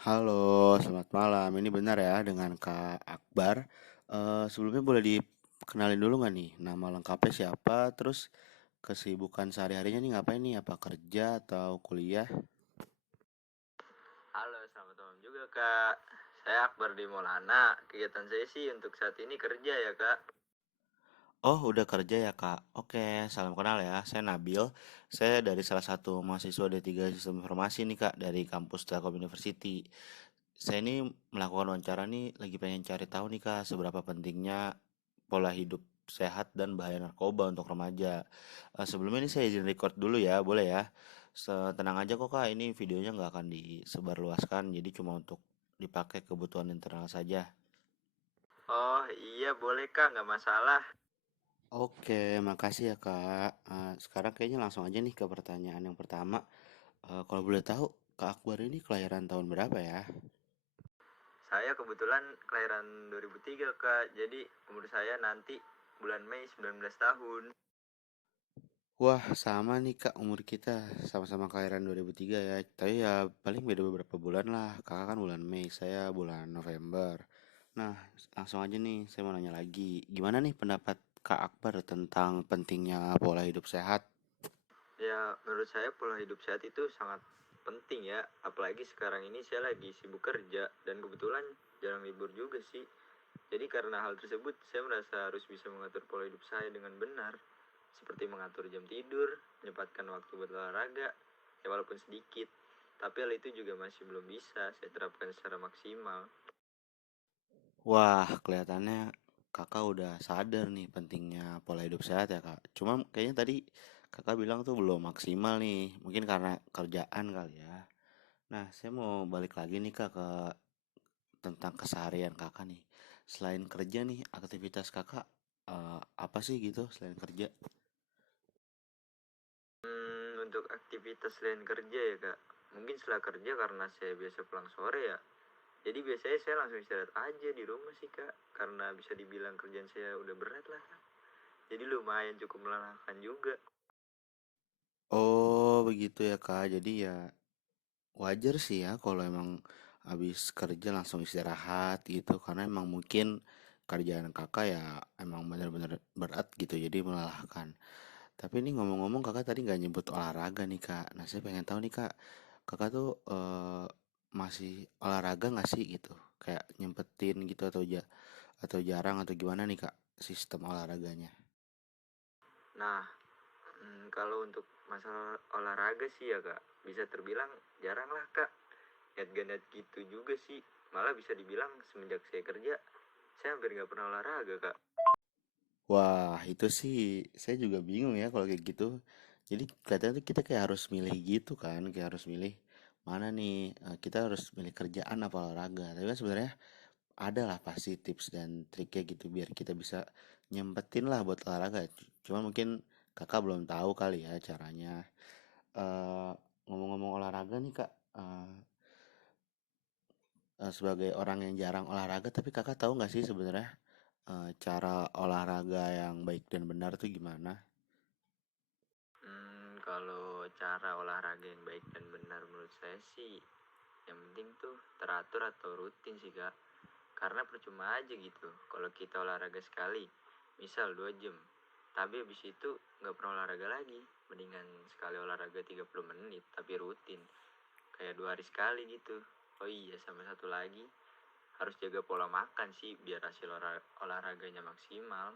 Halo, selamat malam. Ini benar ya dengan Kak Akbar. Sebelumnya boleh dikenalin dulu nggak nih? Nama lengkapnya siapa? Terus kesibukan sehari-harinya nih ngapain nih? Apa kerja atau kuliah? Halo, selamat malam juga Kak. Saya Akbar di Maulana. Kegiatan saya sih untuk saat ini kerja ya Kak. Oh, udah kerja ya Kak. Oke, salam kenal ya. Saya Nabil. Saya dari salah satu mahasiswa D3 Sistem Informasi nih Kak, dari kampus Telkom University. Saya ini melakukan wawancara nih, lagi pengen cari tahu nih Kak, seberapa pentingnya pola hidup sehat dan bahaya narkoba untuk remaja. Sebelumnya ini saya izin record dulu ya, boleh ya? Tenang aja kok Kak, ini videonya nggak akan disebarluaskan, jadi cuma untuk dipakai kebutuhan internal saja. Oh iya boleh Kak, nggak masalah. Oke, makasih ya Kak. Sekarang kayaknya langsung aja nih ke pertanyaan yang pertama. Kalau boleh tahu, Kak Akbar ini kelahiran tahun berapa ya? Saya kebetulan kelahiran 2003 Kak. Jadi umur saya nanti bulan Mei 19 tahun. Wah, sama nih Kak, umur kita sama-sama kelahiran 2003 ya. Tapi ya paling beda beberapa bulan lah. Kakak kan bulan Mei, saya bulan November. Nah, langsung aja nih, saya mau nanya lagi. Gimana nih pendapat Kak Akbar tentang pentingnya pola hidup sehat? Ya menurut saya pola hidup sehat itu sangat penting ya. Apalagi sekarang ini saya lagi sibuk kerja dan kebetulan jarang libur juga sih. Jadi karena hal tersebut, saya merasa harus bisa mengatur pola hidup saya dengan benar, seperti mengatur jam tidur, menyempatkan waktu buat olahraga, ya walaupun sedikit. Tapi hal itu juga masih belum bisa saya terapkan secara maksimal. Wah, kelihatannya Kakak udah sadar nih pentingnya pola hidup sehat ya Kak. Cuma kayaknya tadi Kakak bilang tuh belum maksimal nih. Mungkin karena kerjaan kali ya. Nah, saya mau balik lagi nih Kak ke tentang keseharian kakak nih. Selain kerja nih, aktivitas kakak apa sih gitu selain kerja? Untuk aktivitas selain kerja ya kak, mungkin setelah kerja karena saya biasa pulang sore ya. Jadi biasanya saya langsung istirahat aja di rumah sih kak, karena bisa dibilang kerjaan saya udah berat lah. Jadi lumayan cukup melelahkan juga. Oh, begitu ya kak. Jadi ya wajar sih ya kalau emang habis kerja langsung istirahat gitu. Karena emang mungkin kerjaan kakak ya emang benar-benar berat gitu. Jadi melelahkan. Tapi ini ngomong-ngomong kakak tadi nggak nyebut olahraga nih kak. Nah saya pengen tahu nih kak, kakak tuh masih olahraga nggak sih gitu? Kayak nyempetin gitu atau jarang atau gimana nih Kak sistem olahraganya? Nah, kalau untuk masalah olahraga sih ya kak, bisa terbilang jarang lah kak. Niat gitu juga sih. Malah bisa dibilang semenjak saya kerja, saya hampir nggak pernah olahraga kak. Wah, itu sih saya juga bingung ya kalau kayak gitu. Jadi kelihatannya tuh kita kayak harus milih gitu kan, kayak harus milih mana nih kita harus milih kerjaan apa olahraga. Tapi kan sebenarnya ada lah pasti tips dan triknya gitu biar kita bisa nyempetin lah buat olahraga. Cuma mungkin kakak belum tahu kali ya caranya. Eh, Ngomong-ngomong olahraga nih kak, sebagai orang yang jarang olahraga, tapi kakak tahu nggak sih sebenarnya cara olahraga yang baik dan benar tuh gimana? Kalau cara olahraga yang baik dan benar menurut saya sih, yang penting tuh teratur atau rutin sih kak. Karena percuma aja gitu kalau kita olahraga sekali, misal 2 jam, tapi habis itu nggak pernah olahraga lagi. Mendingan sekali olahraga 30 menit tapi rutin, kayak 2 hari sekali gitu. Oh iya, sama satu lagi, harus jaga pola makan sih biar hasil olahraganya maksimal.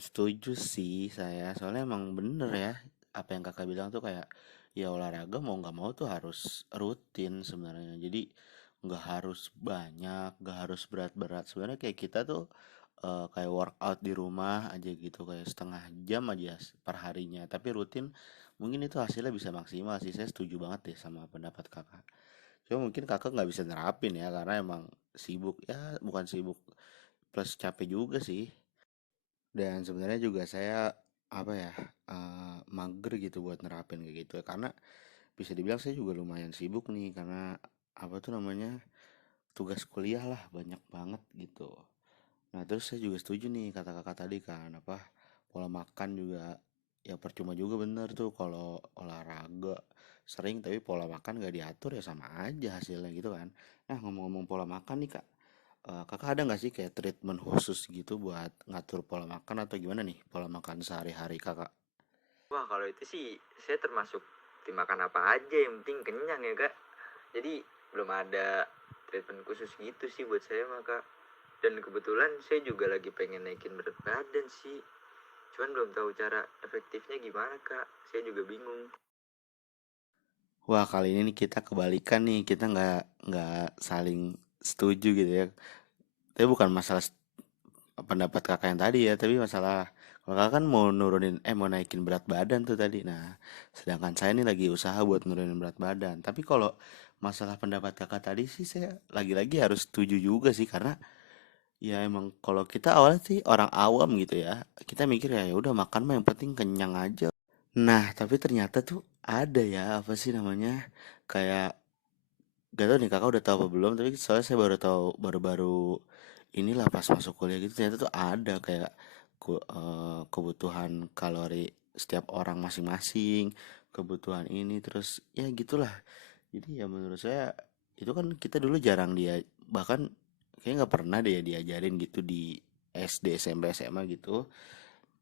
Setuju sih saya. Soalnya emang bener ya, apa yang kakak bilang tuh kayak ya olahraga mau nggak mau tuh harus rutin sebenarnya. Jadi nggak harus banyak, nggak harus berat-berat. Sebenarnya kayak kita tuh kayak workout di rumah aja gitu, kayak setengah jam aja per harinya. Tapi rutin, mungkin itu hasilnya bisa maksimal sih. Saya setuju banget deh sama pendapat kakak. Cuma mungkin kakak nggak bisa nerapin ya, karena emang sibuk ya, bukan sibuk plus capek juga sih. Dan sebenarnya juga saya apa ya mager gitu buat nerapin kayak gitu ya karena bisa dibilang saya juga lumayan sibuk nih karena apa tuh namanya tugas kuliah lah banyak banget gitu. Nah terus saya juga setuju nih kata kakak tadi kan apa pola makan juga ya percuma juga bener tuh kalau olahraga sering tapi pola makan nggak diatur ya sama aja hasilnya gitu kan. Nah ngomong-ngomong pola makan nih kak, kakak ada nggak sih kayak treatment khusus gitu buat ngatur pola makan atau gimana nih pola makan sehari-hari kakak? Wah, kalau itu sih saya termasuk tim makan apa aja yang penting kenyang ya kak. Jadi belum ada treatment khusus gitu sih buat saya mah kak. Dan kebetulan saya juga lagi pengen naikin berat badan sih. Cuman belum tahu cara efektifnya gimana kak. Saya juga bingung. Wah kali ini nih kita kebalikan nih, kita nggak saling setuju gitu ya. Tapi bukan masalah pendapat kakak yang tadi ya, tapi masalah kalau kakak kan mau mau naikin berat badan tuh tadi. Nah, sedangkan saya ini lagi usaha buat nurunin berat badan. Tapi kalau masalah pendapat kakak tadi sih saya lagi-lagi harus setuju juga sih karena ya emang kalau kita awalnya sih orang awam gitu ya, kita mikir ya ya udah makan mah yang penting kenyang aja. Nah, tapi ternyata tuh ada ya apa sih namanya kayak gak tau nih kakak udah tahu apa belum, tapi soalnya saya baru tahu baru-baru inilah pas masuk kuliah gitu ternyata tuh ada kayak kebutuhan kalori setiap orang masing-masing, kebutuhan ini terus ya gitulah. Jadi ya menurut saya itu kan kita dulu jarang dia bahkan kayak nggak pernah deh diajarin gitu di SD, SMP, SMA gitu.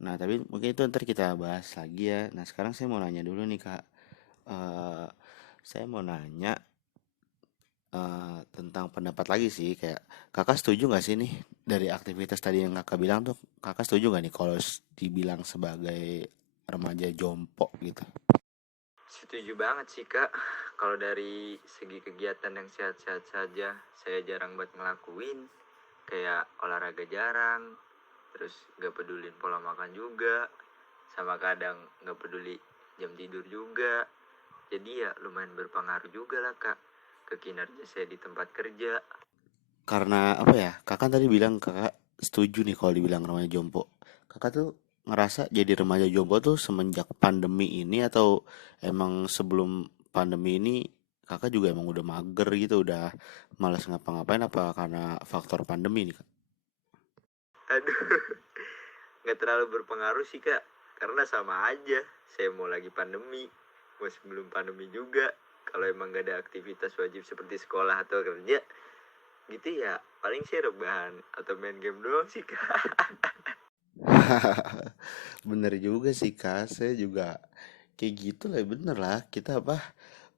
Nah, tapi mungkin itu ntar kita bahas lagi ya. Nah, sekarang saya mau nanya dulu nih Kak. Eh saya mau nanya tentang pendapat lagi sih kayak kakak setuju nggak sih nih dari aktivitas tadi yang kakak bilang tuh kakak setuju nggak nih kalau dibilang sebagai remaja jompo gitu. Setuju banget sih kak. Kalau dari segi kegiatan yang sehat-sehat saja, saya jarang buat ngelakuin. Kayak olahraga jarang, terus gak pedulin pola makan juga, sama kadang gak peduli jam tidur juga. Jadi ya lumayan berpengaruh juga lah kak ke kinerja saya di tempat kerja. Karena apa ya kakak tadi bilang kakak setuju nih kalau dibilang remaja jompo, kakak tuh ngerasa jadi remaja jompo tuh semenjak pandemi ini atau emang sebelum pandemi ini kakak juga emang udah mager gitu udah malas ngapa-ngapain apa karena faktor pandemi nih kak? Aduh, gak terlalu berpengaruh sih kak, karena sama aja. Saya mau lagi pandemi, mau sebelum pandemi juga. Kalau emang gak ada aktivitas wajib seperti sekolah atau kerja, gitu ya paling sih rebahan atau main game doang sih kak. Bener juga sih kak, saya juga kayak gitu lah, bener lah. Kita apa,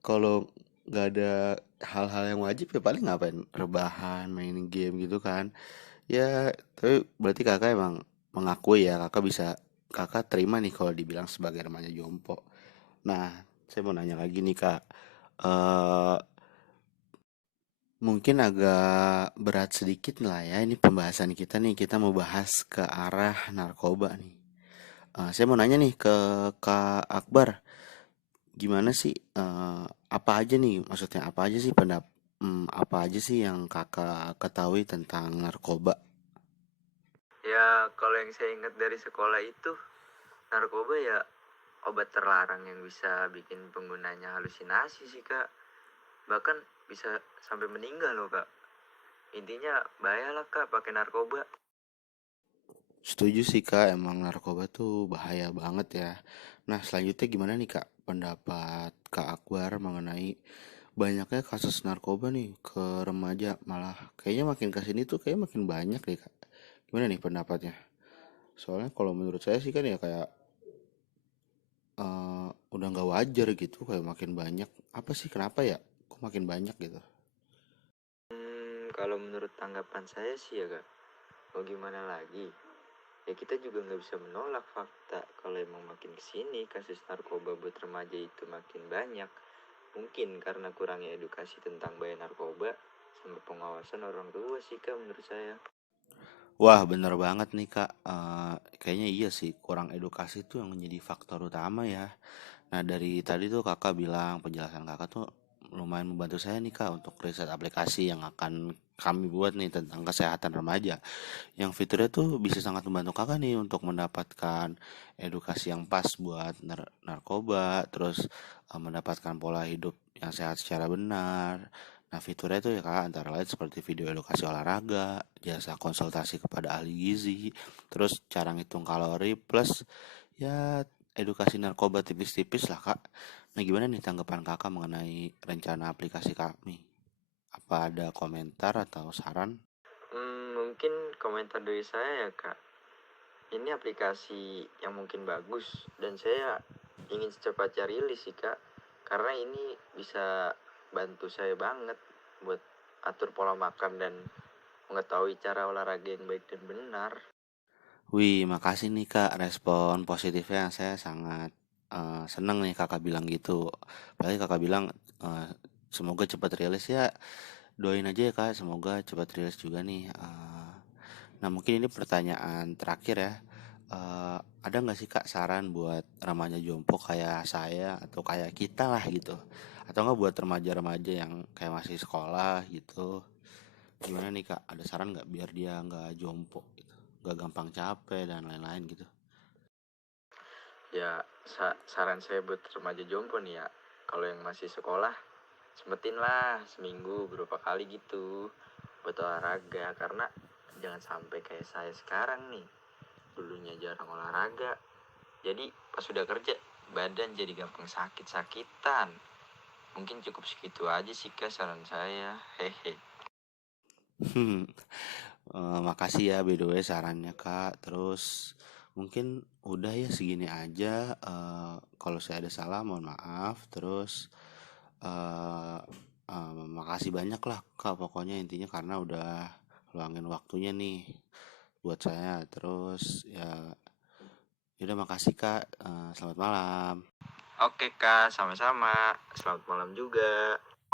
kalau nggak ada hal-hal yang wajib ya paling ngapain, rebahan, main game gitu kan. Ya, tapi berarti kakak emang mengakui ya, kakak terima nih kalau dibilang sebagai remaja jompo. Nah, saya mau nanya lagi nih kak. eh Mungkin agak berat sedikit lah ya ini pembahasan kita nih, kita mau bahas ke arah narkoba nih. Saya mau nanya nih ke Kak Akbar, gimana sih, apa aja nih, maksudnya apa aja sih apa aja sih yang kakak ketahui tentang narkoba? Ya kalau yang saya ingat dari sekolah itu, narkoba ya obat terlarang yang bisa bikin penggunanya halusinasi sih kak. Bahkan bisa sampai meninggal loh kak. Intinya bahaya lah kak pakai narkoba. Setuju sih kak, emang narkoba tuh bahaya banget ya. Nah selanjutnya gimana nih kak, pendapat Kak Akbar mengenai banyaknya kasus narkoba nih ke remaja, malah kayaknya makin kesini tuh kayak makin banyak deh kak. Gimana nih pendapatnya? Soalnya kalau menurut saya sih kan ya kayak udah nggak wajar gitu kayak makin banyak. Apa sih kenapa ya? Kok makin banyak gitu? Kalau menurut tanggapan saya sih ya kak, mau gimana lagi? Ya kita juga nggak bisa menolak fakta kalau emang makin kesini kasus narkoba buat remaja itu makin banyak. Mungkin karena kurangnya edukasi tentang bahaya narkoba sama pengawasan orang tua sih kak menurut saya. Wah bener banget nih kak. Kayaknya iya sih kurang edukasi tuh yang menjadi faktor utama ya. Nah dari tadi tuh kakak bilang penjelasan kakak tuh lumayan membantu saya nih kak untuk riset aplikasi yang akan kami buat nih tentang kesehatan remaja. Yang fiturnya tuh bisa sangat membantu kakak nih untuk mendapatkan edukasi yang pas buat narkoba, terus mendapatkan pola hidup yang sehat secara benar. Nah fiturnya tuh ya kak antara lain seperti video edukasi olahraga, jasa konsultasi kepada ahli gizi, terus cara ngitung kalori, plus ya edukasi narkoba tipis-tipis lah kak. Nah gimana nih tanggapan kakak mengenai rencana aplikasi kami? Apa ada komentar atau saran? Mungkin komentar dari saya ya kak, ini aplikasi yang mungkin bagus dan saya ingin secepatnya rilis sih kak, karena ini bisa bantu saya banget buat atur pola makan dan mengetahui cara olahraga yang baik dan benar. Wih, makasih nih Kak respon positifnya. Saya sangat seneng nih Kakak bilang gitu. Apalagi Kakak bilang eh, semoga cepat rilis ya. Doain aja ya Kak, semoga cepat rilis juga nih. Nah mungkin ini pertanyaan terakhir ya. Ada nggak sih Kak saran buat remaja jompo kayak saya atau kayak kita lah gitu? Atau nggak buat remaja-remaja yang kayak masih sekolah gitu? Gimana nih Kak? Ada saran nggak biar dia nggak jompo gitu, nggak gampang capek dan lain-lain gitu? Ya, saran saya buat remaja jompo nih ya, kalau yang masih sekolah, sempetin lah seminggu berapa kali gitu buat olahraga, karena jangan sampai kayak saya sekarang nih, dulunya jarang olahraga, jadi pas sudah kerja badan jadi gampang sakit-sakitan. Mungkin cukup segitu aja sih kak saran saya. Hehe. Hmm, makasih ya by the way sarannya Kak. Terus mungkin udah ya segini aja. Kalau saya ada salah mohon maaf. Terus eh makasih banyak lah Kak. Pokoknya intinya karena udah luangin waktunya nih buat saya. Terus ya udah makasih Kak. Selamat malam. Oke kak, sama-sama, selamat malam juga.